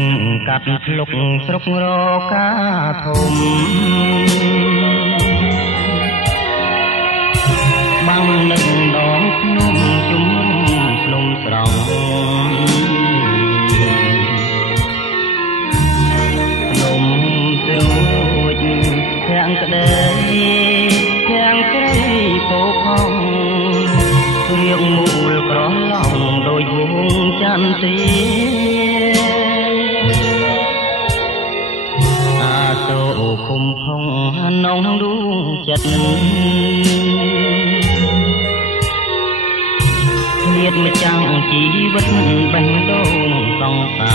ងកាត់ភ្លុកស្រុករកាធំបាំងនឹងដងភ្នំជុំភ្នំស្រង់ភ្នំស្រួចធាំងក្ដីធាំងស្រីពោផងរៀងមូលក្រឡងដោយវងចន្ទទីអាសូគុំផុងនងដួងចិត្តញាតម្ចាំងជីវិតបេះដូងសង្សា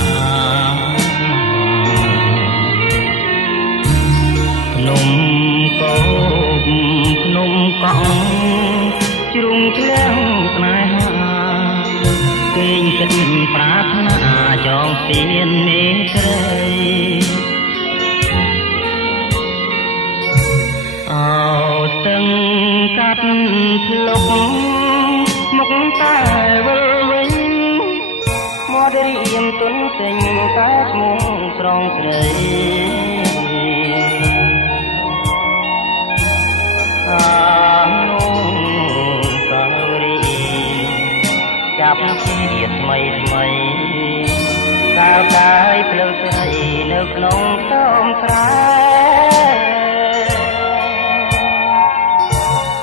រភ្នំកោបភ្នំកង់ជ្រុងឆ្លងស្នេហាគេងគិតប្រាថ្នាចងស្ពានមេត្រីអោស្ទឹងកាត់ភ្លុកមុខតែវិលវិញមករៀមទុនចេញតែឈ្មោះស្រងស្រីចាប់ជាតិថ្មីថ្មីកាលកាយភ្លឺស្រីនៅក្នុងខ្ទមស្រែ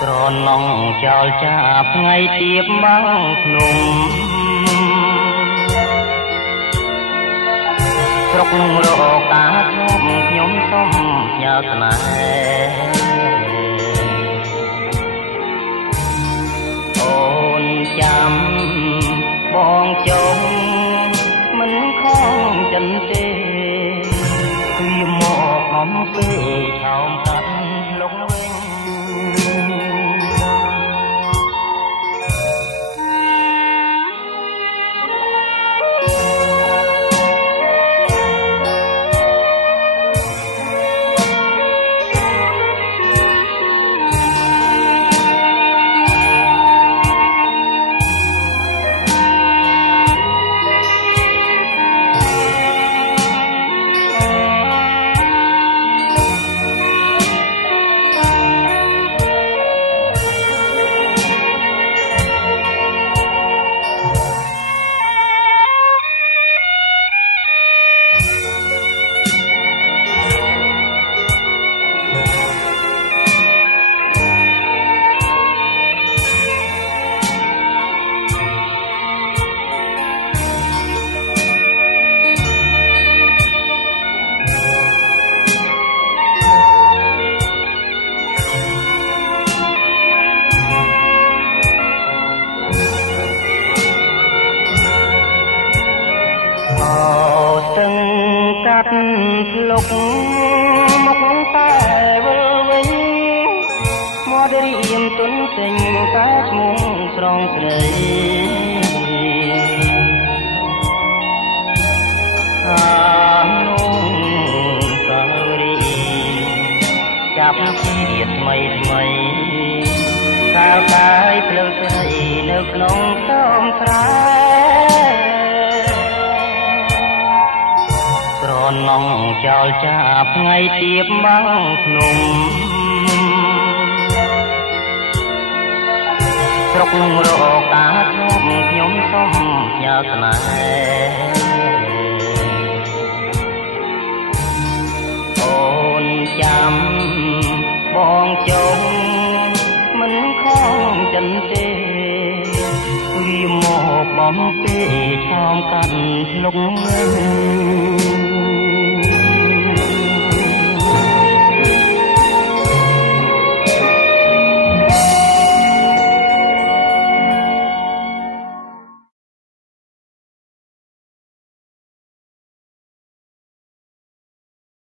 ក្រណងចោលចាប់ថ្ងៃទៀបមកភ្នំស្រុករកាធំខ្ញុំសុំផ្ញើស្នេហ៍អូនចាំបងចងមិនខំចិនទេគឺមកអំពីឆោមកាត់លងវិញកាត់ភ្លុកមកតែវិលវិញមករៀមទុនចេញតែឈ្មោះស្រងស្រីអានោះសារីចាប់ជាតិថ្មីថ្មីកាលកាយភ្លឺស្រីនៅក្នុងខ្ទមស្រែក្រណងចោលចាប់ថ្ងៃទៀបមកភ្នំស្រុករកាធំខ្ញុំសុំផ្ញើស្នេហ៍អូនចាំបងចងមិនខំចិនទេវាមកបំពេឆោមកាន់ភ្លុកវិញ